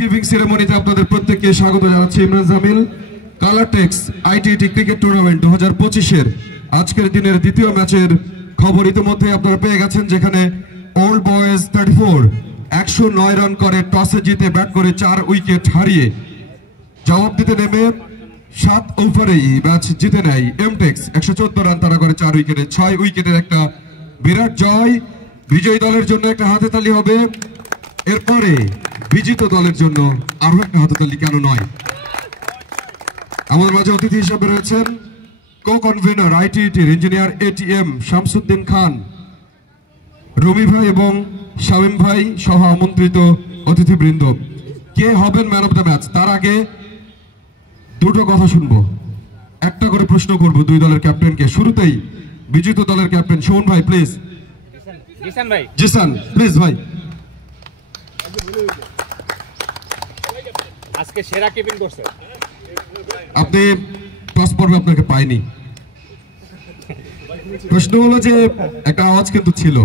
Giving সেরেমনিতে আপনাদের প্রত্যেককে স্বাগত জানাচ্ছি। Imran Jamil. Colortex ITT cricket tournament 2025-এর আজকের দিনের দ্বিতীয় ম্যাচের খবর ইতিমধ্যে আপনারা পেয়ে গেছেন, যেখানে ওল্ড বয়েজ 34 109 রান করে টসে জিতে ব্যাট করে 4 উইকেট হারিয়ে জবাব দিতে নেমে 7 ওভারেই ম্যাচ জিতে নেয় এমটেক্স। 114 রান তারা করে 4 উইকেটে। 6 উইকেটের একটা বিরাট জয়। বিজয়ী দলের জন্য একটা হাতে তালি হবে, এরপরে বিজিত দলের জন্য আরো একটা হাতে তালি কেন নয়। আমাদের মাঝে অতিথি হিসেবে রয়েছেন কো কনভেনর আইটিটির ইঞ্জিনিয়ার এটিএম শামসুদ্দিন খান, রবি ভাই এবং শামীম ভাই সহ আমন্ত্রিত অতিথিবৃন্দ। কে হবেন ম্যান অফ দ্য ম্যাচ তার আগে দুটো কথা শুনবো, একটা করে প্রশ্ন করব দুই দলের ক্যাপ্টেনকে। শুরুতেই বিজিত দলের ক্যাপ্টেন সুমন ভাই প্লিজ। জিসান প্লিজ ভাই। আজকে সেরা কিপিং করছে। আপনি টস পর্বে আপনাকে পাইনি। প্রশ্ন হলো যে একটা আওয়াজ কিন্তু ছিল,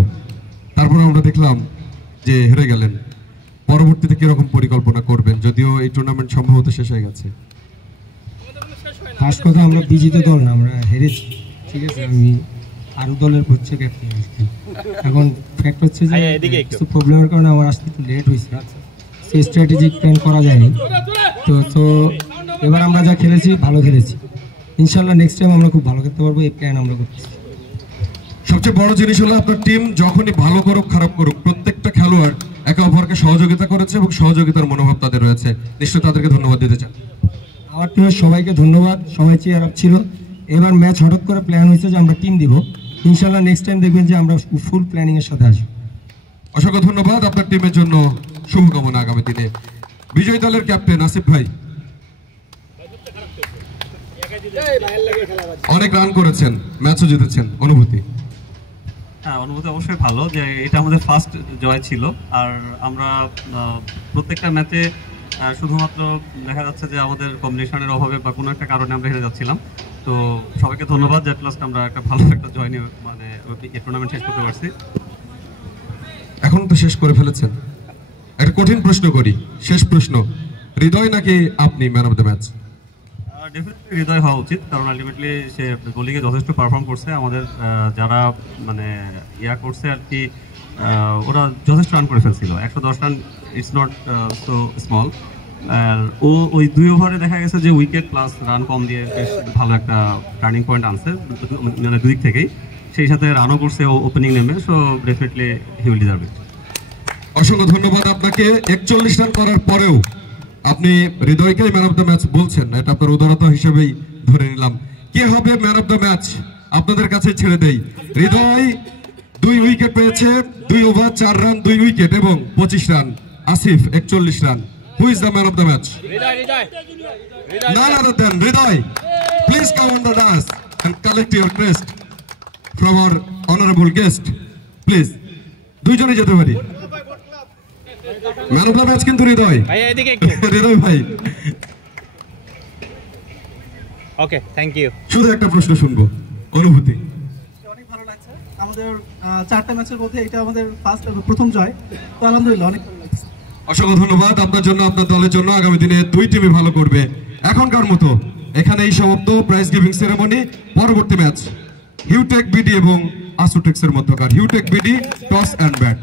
তারপরে আমরা দেখলাম যে হেরে গেলেন। পরবর্তীতে কিরকম পরিকল্পনা করবেন, যদিও এই টুর্নামেন্ট সম্ভবত শেষ হয়ে গেছে? ফার্স্ট কথা, আমরা বিজিত দল না, আমরা হেরেছি, ঠিক আছে। আমি আরো দলের হচ্ছে ক্যাপ্টেন। এখন ফ্যাক্ট হচ্ছে যে কিছু প্রবলেমের কারণে আমার আসতে একটু লেট হয়েছে, সেই স্ট্র্যাটেজিক প্ল্যান করা যায়নি। তো এবার আমরা যা খেলেছি ভালো খেলেছি, ইনশাল্লাহ নেক্সট টাইম আমরা খুব ভালো খেলতে পারবো, এই প্ল্যান আমরা করতেছি। সবচেয়ে বড় জিনিস হলো আপনার টিম যখনই ভালো করুক খারাপ করুক, প্রত্যেকটা খেলোয়াড় একে অপরকে সহযোগিতা করেছে এবং সহযোগিতার মনোভাব তাদের রয়েছে। নিশ্চয়ই তাদেরকে ধন্যবাদ দিতে চান। আমার টিমের সবাইকে ধন্যবাদ, সবাই চেয়ার আপ ছিল। এবার ম্যাচ হঠাৎ করে প্ল্যান হয়েছে যে আমরা টিম দিব, ইনশাল্লাহ নেক্সট টাইম দেখবেন যে আমরা ফুল প্ল্যানিং এর সাথে আসবো। অসংখ্য ধন্যবাদ, আপনার টিমের জন্য শুভকামনা আগামী দিনে। বিজয়ী দলের ক্যাপ্টেন আসিফ ভাই, অনেক রান করেছেন, ম্যাচও জিতেছেন, অনুভূতি? হ্যাঁ, অনুভূতি অবশ্যই ভালো, যে এটা আমাদের ফার্স্ট জয় ছিল। আর আমরা প্রত্যেকটা ম্যাচে শুধুমাত্র দেখা যাচ্ছে যে আমাদের কম্বিনেশনের অভাবে বা কোনো একটা কারণে আমরা হেরে যাচ্ছিলাম। তো সবাইকে ধন্যবাদ যে লাস্ট আমরা একটা ভালো একটা জয় নিয়ে মানে এই টুর্নামেন্ট শেষ করতে পারছি। এখন তো শেষ করে ফেলেছেন। একটা কঠিন প্রশ্ন করি, শেষ প্রশ্ন, হৃদয় নাকি আপনি man of the match? Definitely Hridoy হওয়া উচিত, কারণ আলটিমেটলি সে বোলিংয়ে যথেষ্ট পারফর্ম করছে। আমাদের যারা মানে করছে আর কি, ওরা যথেষ্ট রান করে ফেলছিল। 110 run it's not so small. ও ওই 2 ওভারে দেখা গেছে যে উইকেট প্লাস রান কম দিয়ে বেশ ভালো একটা টার্নিং পয়েন্ট আনছে, মানে দুই দিক থেকেই। সেই সাথে রানও করছে ও ওপেনিং নেমে, so definitely he will deserve ইট। অসংখ্য ধন্যবাদ আপনাকে। 41 রান করার পরেও আপনি হৃদয়কে ম্যান অফ দ্য ম্যাচ বলছেন, এটা আপনার উদারতা হিসেবেই ধরে নিলাম। কে হবে ম্যান অফ দ্য ম্যাচ আপনাদের কাছে ছেড়ে দেই। হৃদয় 2 উইকেট পেয়েছে, 2 ওভার 4 রান 2 উইকেট এবং 25 run. Asif 41 run. Who is the man of the match? None other than Hridoy. Please come on the dais and collect your crest from our honorable guest. Please, দুইজনে যেতে পারি। Man of the match কিন্তু হৃদয়। হৃদয় ভাই, ওকে, thank you. শুধু একটা প্রশ্ন শুনবো, অনুভূতি? অনেক ভালো লাগছে, আমাদের 4টা ম্যাচের মধ্যে এটা আমাদের প্রথম জয়, তো আলহামদুলিল্লাহ অনেক ভালো লাগছে। অসংখ্য ধন্যবাদ আপনার জন্য, আপনার দলের জন্য। আগামী দিনে 2 টিমই ভালো করবে। এখনকার মতো এখানেই সমাপ্ত প্রাইজ গিভিং সেরেমনি। পরবর্তী ম্যাচ হিউটেক বিডি এবং আসুটেক্সের মধ্যকার। হিউটেক বিডি টস অ্যান্ড ব্যাট।